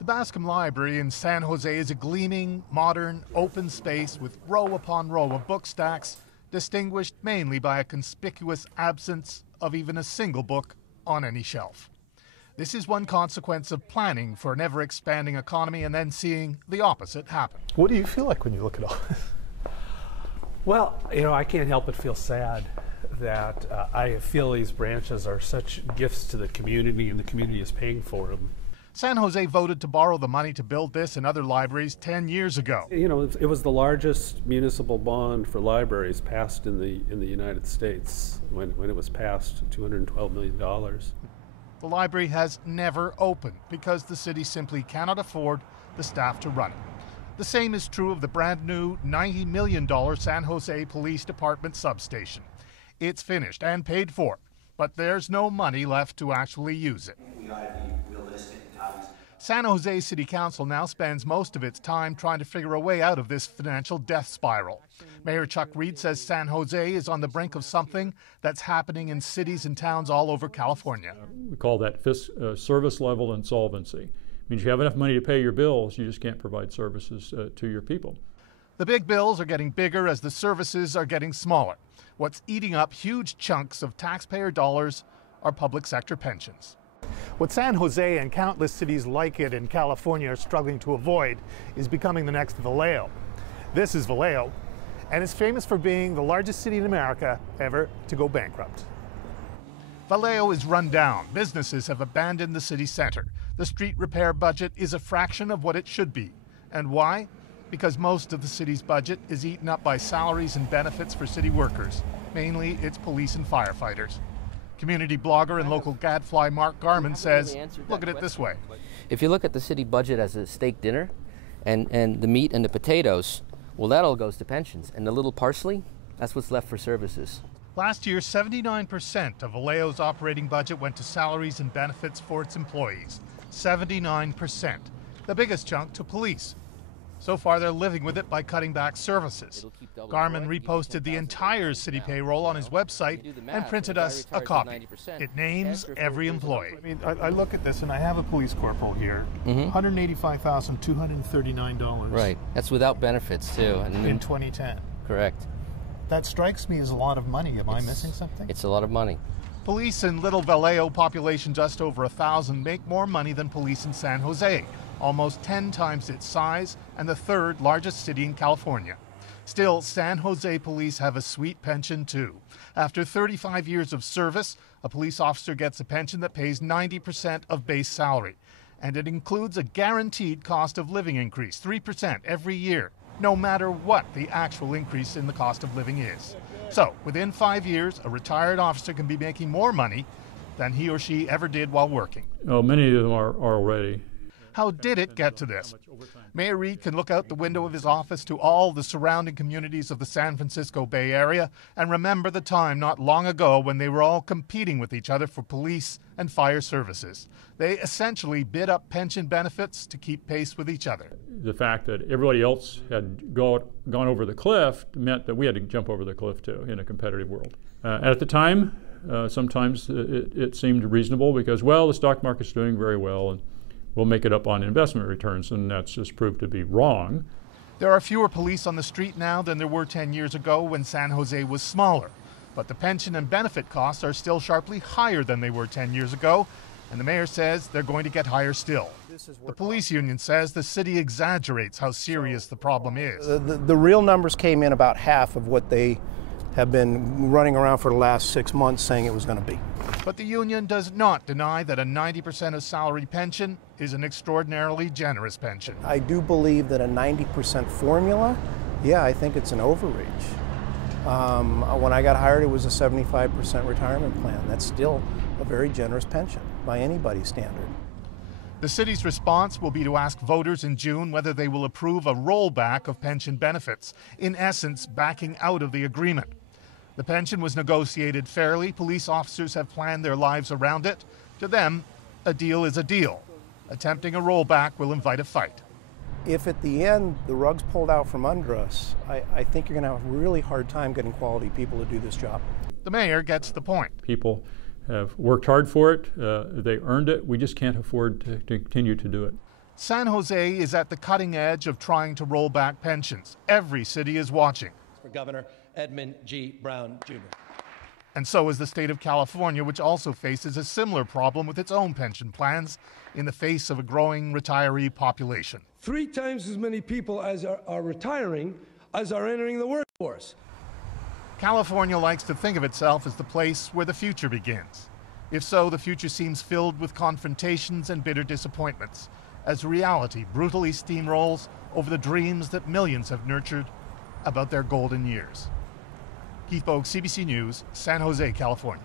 The Bascom Library in San Jose is a gleaming, modern, open space with row upon row of book stacks, distinguished mainly by a conspicuous absence of even a single book on any shelf. This is one consequence of planning for an ever-expanding economy and then seeing the opposite happen. What do you feel like when you look at all this? Well, you know, I can't help but feel sad that I feel these branches are such gifts to the community and the community is paying for them. San Jose voted to borrow the money to build this and other libraries 10 years ago. You know, it was the largest municipal bond for libraries passed in the United States when it was passed, $212 million. The library has never opened because the city simply cannot afford the staff to run it. The same is true of the brand new $90 million San Jose Police Department substation. It's finished and paid for, but there's no money left to actually use it. We ought to be realistic. San Jose City Council now spends most of its time trying to figure a way out of this financial death spiral. Mayor Chuck Reed says San Jose is on the brink of something that's happening in cities and towns all over California. We call that service level insolvency. It means you have enough money to pay your bills, you just can't provide services to your people. The big bills are getting bigger as the services are getting smaller. What's eating up huge chunks of taxpayer dollars are public sector pensions. What San Jose and countless cities like it in California are struggling to avoid is becoming the next Vallejo. This is Vallejo, and it's famous for being the largest city in America ever to go bankrupt. Vallejo is run down. Businesses have abandoned the city center. The street repair budget is a fraction of what it should be. And why? Because most of the city's budget is eaten up by salaries and benefits for city workers. Mainly, it's police and firefighters. Community blogger and local gadfly Mark Garman says, look at it this way. If you look at the city budget as a steak dinner and the meat and the potatoes, well, that all goes to pensions. And the little parsley, that's what's left for services. Last year, 79% of Vallejo's operating budget went to salaries and benefits for its employees. 79%. The biggest chunk to police. So far, they're living with it by cutting back services. Garman reposted the entire city payroll on his website and printed us a copy. It names every employee. I mean, I look at this and I have a police corporal here, $185,239. Right, that's without benefits too. In 2010. Correct. That strikes me as a lot of money. Am I missing something? It's a lot of money. Police in Little Vallejo, population just over 1,000, make more money than police in San Jose, almost 10 times its size and the third largest city in California. Still, San Jose police have a sweet pension too. After 35 years of service, a police officer gets a pension that pays 90% of base salary. And it includes a guaranteed cost of living increase, 3% every year, no matter what the actual increase in the cost of living is. So, within 5 years, a retired officer can be making more money than he or she ever did while working. Oh, many of them are already. How did it get to this? Mayor Reed can look out the window of his office to all the surrounding communities of the San Francisco Bay Area and remember the time not long ago when they were all competing with each other for police and fire services. They essentially bid up pension benefits to keep pace with each other. The fact that everybody else had gone over the cliff meant that we had to jump over the cliff too in a competitive world. At the time, sometimes it seemed reasonable because, well, the stock market's doing very well and we'll make it up on investment returns, and that's just proved to be wrong. There are fewer police on the street now than there were 10 years ago when San Jose was smaller. But the pension and benefit costs are still sharply higher than they were 10 years ago, and the mayor says they're going to get higher still. The police union says the city exaggerates how serious the problem is. The real numbers came in about half of what they have been running around for the last 6 months saying it was going to be. But the union does not deny that a 90% of salary pension is an extraordinarily generous pension. I do believe that a 90% formula, yeah, I think it's an overreach. When I got hired, it was a 75% retirement plan. That's still a very generous pension by anybody's standard. The city's response will be to ask voters in June whether they will approve a rollback of pension benefits, in essence, backing out of the agreement. The pension was negotiated fairly. Police officers have planned their lives around it. To them, a deal is a deal. Attempting a rollback will invite a fight. If at the end the rug's pulled out from under us, I think you're going to have a really hard time getting quality people to do this job. The mayor gets the point. People have worked hard for it. They earned it. We just can't afford to continue to do it. San Jose is at the cutting edge of trying to roll back pensions. Every city is watching. For Governor Edmund G. Brown, Jr. And so is the state of California, which also faces a similar problem with its own pension plans in the face of a growing retiree population. 3 times as many people as are retiring as are entering the workforce. California likes to think of itself as the place where the future begins. If so, the future seems filled with confrontations and bitter disappointments as reality brutally steamrolls over the dreams that millions have nurtured about their golden years. Keith Boag, CBC News, San Jose, California.